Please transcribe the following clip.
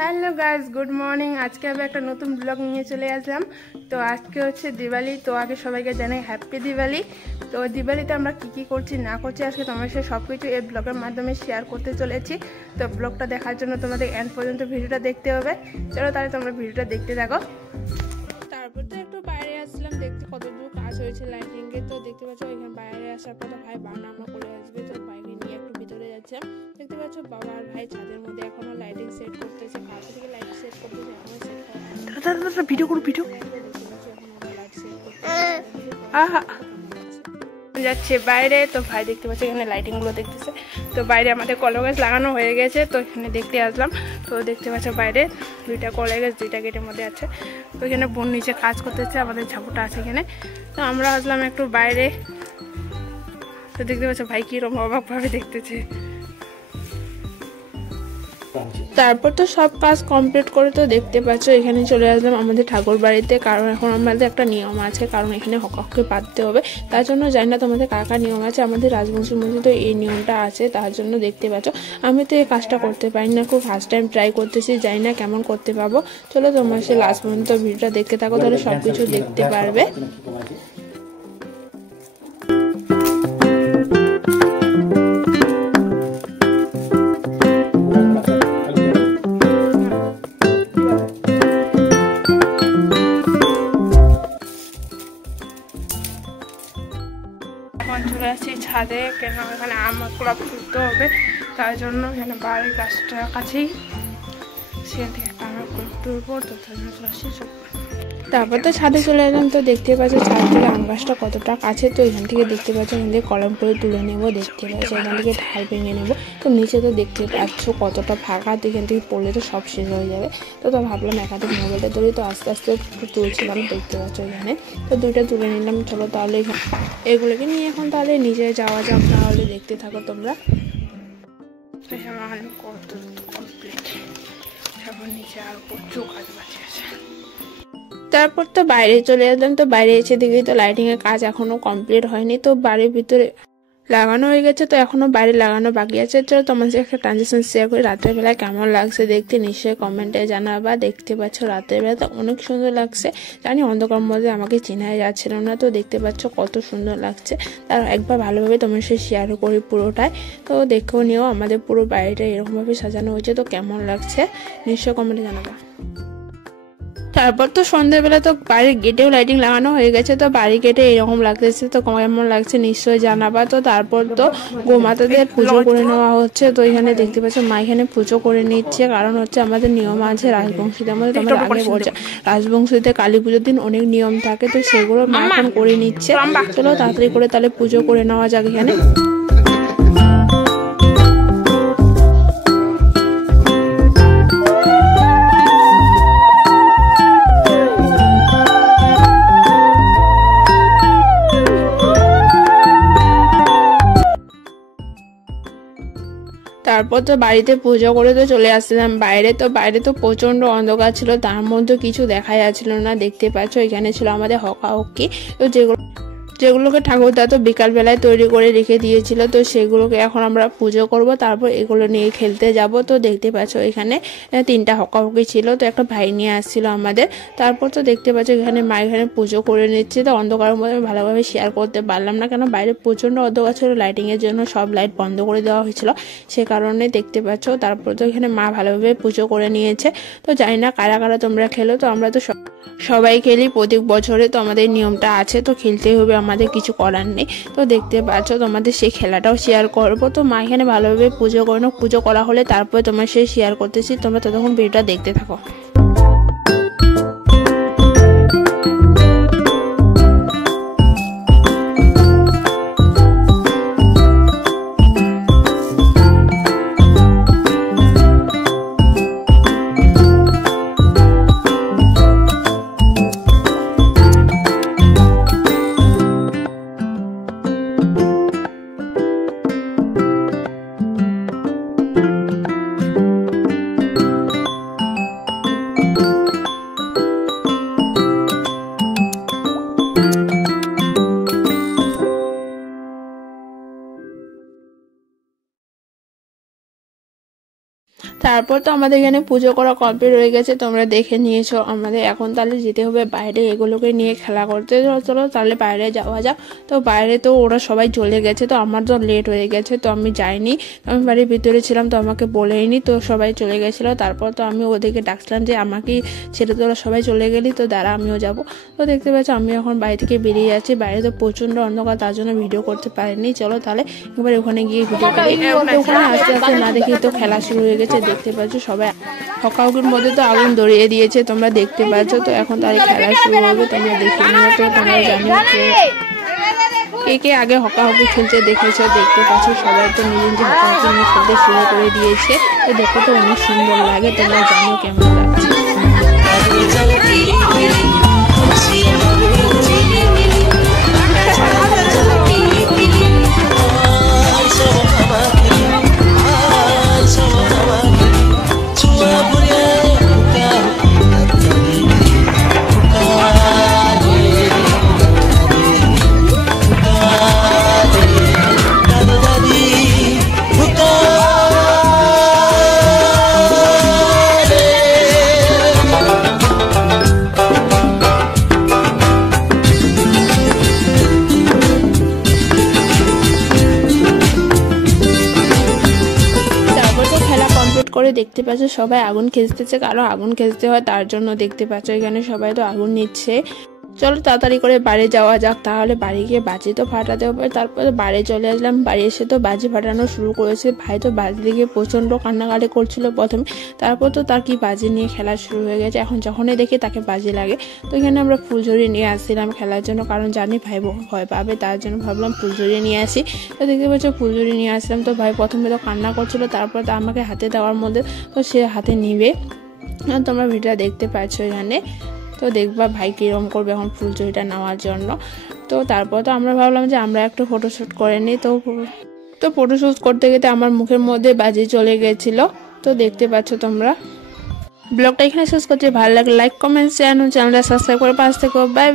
Hello guys, good morning. আজকে আমি একটা নতুন ব্লগ নিয়ে চলে আসলাম। তো আজকে হচ্ছে দিওয়ালি। তো আগে সবাইকে জানাই হ্যাপি দিওয়ালি। তো দিওয়ালিতে আমরা কি করছি না করছি আজকে তোমার সাথে সব কিছু এই ব্লগের মাধ্যমে শেয়ার করতে চলেছি। তো ব্লগটা দেখার জন্য তোমাদের এন্ড পর্যন্ত ভিডিওটা দেখতে হবে। চলো তাহলে তোমরা ভিডিওটা দেখতে থাকো। তারপর তো একটু বাইরে আসলাম দেখতে কতদূর কাজ হয়েছে লাইটিংয়ে। তো দেখতে পাচ্ছ এখানে বাইরে আসার পর তো ভাই বানানো করে আসবে। তো বাইকে নিয়ে একটু ভিতরে যাচ্ছে। দেখতে পাচ্ছ বাবা আর ভাই ছাদের মধ্যে এখনো লাইটিং সেট করতেছে। কালকে থেকে লাইট সেট করতেছে, এখনো সেট করা ভিডিও করো ভিডিও যাচ্ছে বাইরে। তো ভাই দেখতে পাচ্ছে এখানে লাইটিং গুলো দেখতেছে। তো বাইরে আমাদের কলা গাছ লাগানো হয়ে গেছে। তো এখানে দেখতে আসলাম। তো দেখতে পাচ্ছ বাইরে দুইটা কলা গাছ দুইটা গেটের মধ্যে আছে। তো এখানে বোন নিচে কাজ করতেছে, আমাদের ঝাপুটা আছে এখানে। তো আমরা আসলাম একটু বাইরে। তো দেখতে পাচ্ছ ভাই কিরকম অবাক ভাবে দেখতেছে। তারপর তো সব কাজ কমপ্লিট করে তো দেখতে পাচ্ছ এখানে চলে আসলাম আমাদের ঠাকুর বাড়িতে। কারণ এখন আমাদের একটা নিয়ম আছে, কারণ এখানে হককে পাততে হবে। তার জন্য জানি না তোমাদের কাকা নিয়ম আছে, আমাদের রাজবংশীর মধ্যে তো এই নিয়মটা আছে। তার জন্য দেখতে পাচ্ছ আমি তো এই কাজটা করতে পারি না, খুব ফার্স্ট টাইম ট্রাই করতেছি, জানি না কেমন করতে পারবো। চলো তোমার সে লাস্ট পর্যন্ত ভিডিওটা দেখতে থাকো, তাহলে সব কিছু দেখতে পারবে। চলে আসছি ছাদে, কেন এখানে আমার ক্লাব তুলতে হবে। তার জন্য এখানে বাড়ির গাছটার কাছেই সেখান থেকে একটা আমার ক্লাব তুলবো। তো তার জন্য চলে আসছি। তারপর তো ছাদে চলে এলাম। তো দেখতে পাচ্ছি ছাদ থেকে আম গাছটা কতটা কাছে। তো এখান থেকে দেখতে পাচ্ছি এখান থেকে কলম করে তুলে নেবো। দেখতে পাচ্ছি এখান থেকে ঢাল ভেঙে নেবো। তো নিচে তো দেখতে পাচ্ছ কতটা ফাঁকা, তো এখান থেকে পড়লে তো সব শেষ হয়ে যাবে। তো ভাবলাম একাধিক মোবাইলটা ধরি, তো আস্তে আস্তে তুলছিলাম। দেখতে পাচ্ছ এখানে তো দুইটা তুলে নিলাম। চলো তাহলে এগুলোকে নিয়ে এখন তাহলে নিচে যাওয়া যাক। তাহলে দেখতে থাকো তোমরা। নিচে আর প্রচুর কাজ বাকি আছে। তারপর তো বাইরে চলে আসলাম। তো বাইরে এসে দেখি তো লাইটিং এর কাজ এখনো কমপ্লিট হয়নি। তো বাড়ির ভিতরে লাগানো হয়ে গেছে, তো এখনো বাইরে লাগানো বাকি আছে। চলো তোমার সাথে একটা ট্রানজেকশন শেয়ার করি। রাতের বেলায় কেমন লাগছে দেখতে নিশ্চয়ই কমেন্টে জানাবা। দেখতে পাচ্ছ রাতের বেলা তো অনেক সুন্দর লাগছে। জানি অন্ধকার মধ্যে আমাকে চেনাই যাচ্ছিল না। তো দেখতে পাচ্ছ কত সুন্দর লাগছে। তার একবার ভালোভাবে তোমার সাথে শেয়ার করি পুরোটাই। তো দেখেও নিও আমাদের পুরো বাড়িটা এরকমভাবে সাজানো হয়েছে। তো কেমন লাগছে নিশ্চয়ই কমেন্টে জানাবা। তারপর তো সন্ধ্যাবেলা তো বাড়ির গেটেও লাইটিং লাগানো হয়ে গেছে। তো বাড়ির গেটে এরকম লাগতেছে, তো কেমন লাগছে নিশ্চয়ই জানাবা। তো তারপর তো গোমাতাদের পুজো করে নেওয়া হচ্ছে। তো এখানে দেখতে পাচ্ছ মা এখানে পুজো করে নিচ্ছে, কারণ হচ্ছে আমাদের নিয়ম আছে রাজবংশীদের মধ্যে। তোমরা আগে বলছো রাজবংশীতে কালী পুজোর দিন অনেক নিয়ম থাকে, তো সেগুলো মা এখন করে নিচ্ছে। চলো তাড়াতাড়ি করে তাহলে পুজো করে নেওয়া যাক এখানে। তারপর তো বাড়িতে পুজো করে তো চলে আসছিলাম বাইরে। তো বাইরে তো প্রচন্ড অন্ধকার ছিল, তার মধ্যে কিছু দেখা যাচ্ছিল না। দেখতে পাচ্ছ এখানে ছিল আমাদের হকি। তো যেগুলোকে ঠাকুরদা তো বিকালবেলায় তৈরি করে রেখে দিয়েছিল। তো সেগুলোকে এখন আমরা পুজো করব, তারপর এগুলো নিয়ে খেলতে যাব। তো দেখতে পাচ্ছ এখানে তিনটা হকি ছিল। তো একটা ভাই নিয়ে আসছিল আমাদের। তারপর তো দেখতে পাচ্ছ এখানে মা এখানে পুজো করে নিচ্ছে। তো অন্ধকারের মধ্যে ভালোভাবে শেয়ার করতে পারলাম না, কেন বাইরে প্রচন্ড অন্ধকার ছিল। লাইটিং এর জন্য সব লাইট বন্ধ করে দেওয়া হয়েছিল, সে কারণে দেখতে পাচ্ছ। তারপর তো এখানে মা ভালোভাবে পুজো করে নিয়েছে। তো জানি না কারা কারা তোমরা খেলো। তো আমরা তো সবাই খেলি প্রত্যেক বছরে, তো আমাদের নিয়মটা আছে, তো খেলতেই হবে, আমাদের কিছু করার নেই। তো দেখতে পাচ্ছ তোমাদের সেই খেলাটাও শেয়ার করবো। তো মা এখানে ভালোভাবে পুজো করে নাও, পুজো করা হলে তারপরে তোমার সেই শেয়ার করতেছি। তোমরা ততক্ষণ ভিডিওটা দেখতে থাকো। তারপর তো আমাদের এখানে পুজো করা কমপ্লিট হয়ে গেছে, তোমরা দেখে নিয়েছো। আমাদের এখন তাহলে যেতে হবে বাইরে, এগুলোকে নিয়ে খেলা করতে। চলো তাহলে বাইরে যাওয়া যাক। তো বাইরে তো ওরা সবাই চলে গেছে, তো আমার তো লেট হয়ে গেছে, তো আমি যাইনি। আমি বাড়ির ভিতরে ছিলাম, তো আমাকে বলেইনি, তো সবাই চলে গেছিলো। তারপর তো আমি ওদেরকে ডাকছিলাম যে আমাকেই ছেড়ে তোরা সবাই চলে গেলি, তো দাঁড়া আমিও যাবো। তো দেখতে পাচ্ছি আমি এখন বাড়ি থেকে বেরিয়ে যাচ্ছি। বাইরে তো প্রচণ্ড অন্ধকার, তার জন্য ভিডিও করতে পারিনি। চলো তাহলে এবার ওখানে গিয়ে ভিডিও করি। ওখানে আস্তে আস্তে না দেখি তো খেলা শুরু হয়ে গেছে, দেখতে পাচ্ছ সবাই হকাউকির মধ্যে তো আগুন ধরিয়ে দিয়েছে, তোমরা দেখতে পাচ্ছ। তো এখন তাহলে খেলা শুরু হবে, তোমরা দেখে নিও। তো তোমরা জানো কে কে আগে হকাহকি খেলতে দেখেছো, দেখতে পাচ্ছ সবাই তো নিজে নিজে হকাহকি নিয়ে খেলতে শুরু করে দিয়েছে। তো দেখো তো অনেক সুন্দর লাগে, তোমরা জানো কেমন লাগছে। করে দেখতে পাচ্ছ সবাই আগুন খেজতেছে, কারো আগুন খেজতে হয় তার জন্য দেখতে পাচ্ছ এখানে সবাই তো আগুন নিচ্ছে। চলো তাড়াতাড়ি করে বাড়ি যাওয়া যাক, তাহলে বাড়ি গিয়ে বাজি তো ফাটাতে হবে। তারপরে বাড়ি চলে আসলাম, বাড়ি এসে তো বাজি ফাটানো শুরু করেছে। ভাই তো বাজি দিকে প্রচণ্ড কান্নাকাটি করছিল প্রথমে, তারপর তো তার কি বাজি নিয়ে খেলা শুরু হয়ে গেছে। এখন যখনই দেখি তাকে বাজি লাগে, তো এখানে আমরা ফুলঝুরি নিয়ে আসছিলাম খেলার জন্য, কারণ জানি ভাই ভয় পাবে, তার জন্য ভাবলাম ফুলঝুরি নিয়ে আসি। তো দেখতে পাচ্ছ ফুলঝুরি নিয়ে আসলাম। তো ভাই প্রথমে তো কান্না করছিল, তারপর তো আমাকে হাতে দেওয়ার মধ্যে তো সে হাতে নিবে, তোমরা ভিডিওটা দেখতে পাচ্ছ এখানে। তো দেখবা ভাই কিরম করবে এখন ফুলঝুরিটা নেওয়ার জন্য। তো তারপর তো আমরা ভাবলাম যে আমরা একটু ফটোশ্যুট করে নিই। তো ফটোশ্যুট করতে গেতে আমার মুখের মধ্যে বাজি চলে গেছিলো। তো দেখতে পাচ্ছ তোমরা। ব্লগটা এখানে শেষ করছি, ভালো লাগে লাইক কমেন্ট শেয়ার, চ্যানেলটা সাবস্ক্রাইব করে পাশ থেকো। Bye bye.